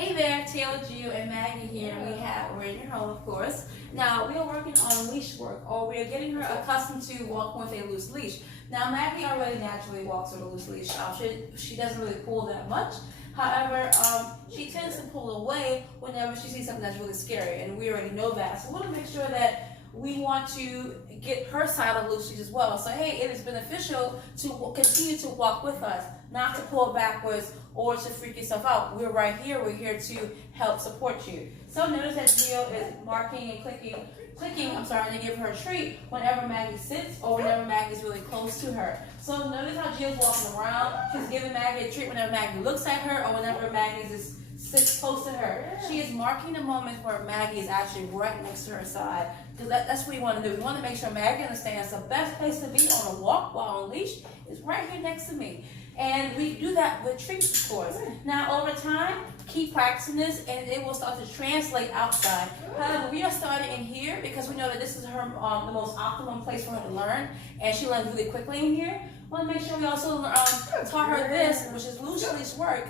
Hey there, Taylor, Gio, and Maggie here. We're in your home, of course. Now, we are working on leash work, or we are getting her accustomed to walking with a loose leash. Now, Maggie already naturally walks with a loose leash. She doesn't really pull that much. However, she tends to pull away whenever she sees something that's really scary, and we already know that. So we want to make sure that we want to get her side of loose leash as well. So hey, it is beneficial to continue to walk with us, not to pull backwards or to freak yourself out. We're right here. We're here to help support you. So notice that Gio is marking and clicking, to give her a treat whenever Maggie sits or whenever Maggie's really close to her. So notice how Gio's walking around. She's giving Maggie a treat whenever Maggie looks at her or whenever Maggie sits close to her. She is marking the moments where Maggie is actually right next to her side. Because that's what we want to do. We want to make sure Maggie understands the best place to be on a walk while on leash is right here next to me. And we do that with treats, of course. Now, over time, keep practicing this, and it will start to translate outside. However, we are starting in here because we know that this is her the most optimum place for her to learn, and she learns really quickly in here. We want to make sure we also taught her this, which is loose leash work,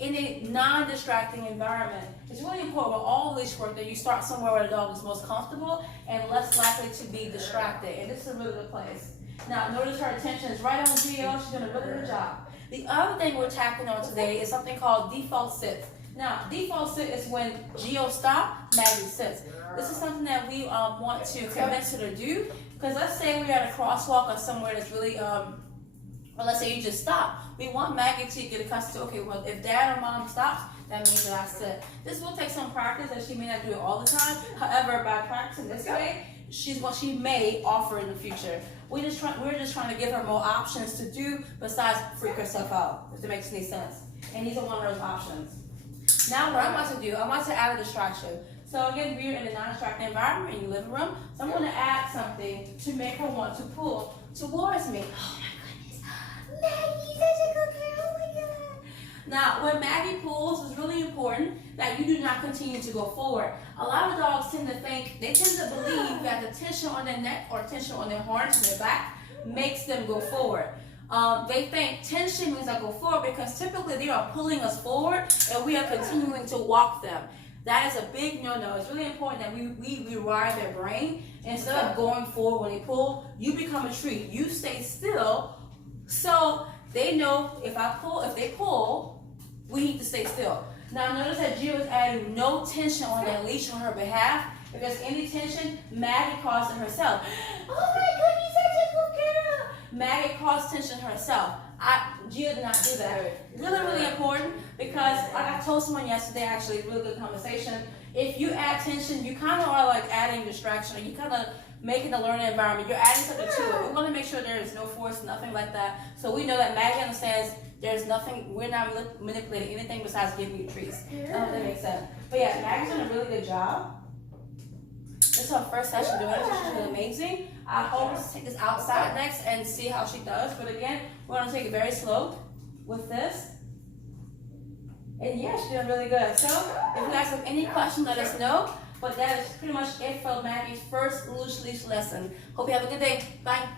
in a non-distracting environment. It's really important with all leash work that you start somewhere where the dog is most comfortable and less likely to be distracted. And this is a really good place. Now, notice her attention is right on Gio. She's doing a really good job. The other thing we're tackling on today is something called default sit. Now, default sit is when Gio stops, Maggie sits. This is something that we want to convince her to do. Because let's say we're at a crosswalk or somewhere that's really or let's say you just stop. We want Maggie to get accustomed to, okay, well, if dad or mom stops, that means that I sit. This will take some practice, and she may not do it all the time. However, by practicing this way, she may offer in the future. We're just trying to give her more options to do besides freak herself out, if that makes any sense. And these are one of those options. Now, what I'm about to do, I want to add a distraction. So again, we're in a non-distracting environment in your living room. So I'm going to add something to make her want to pull towards me. Maggie, such a good girl, oh my God. Now, when Maggie pulls, it's really important that you do not continue to go forward. A lot of dogs tend to believe that the tension on their neck or tension on their horns and their back makes them go forward. They think tension means I go forward because typically they are pulling us forward and we are continuing to walk them. That is a big no-no. It's really important that we rewire their brain. Instead of going forward when they pull, you become a treat. You stay still. So they know if they pull, we need to stay still. Now notice that Gio is adding no tension on that leash on her behalf. If there's any tension, Maggie caused it herself. Oh my goodness, such a good girl. Maggie caused tension herself. Gio did not do that. Really, really important because I told someone yesterday, actually, really good conversation. If you add tension, you kind of are like adding distraction, or you kind of making the learning environment. You're adding something to it. We want to make sure there is no force, nothing like that. So we know that Maggie understands there's nothing, we're not manipulating anything besides giving you treats. I don't know if that makes sense. But yeah, Maggie's doing a really good job. This is her first session doing it, so she's doing amazing. I hope to take this outside next and see how she does. But again, we're going to take it very slow with this. And yeah, she's doing really good. So if you guys have any questions, let us know. But that is pretty much it for Maggie's first loose leash lesson. Hope you have a good day. Bye.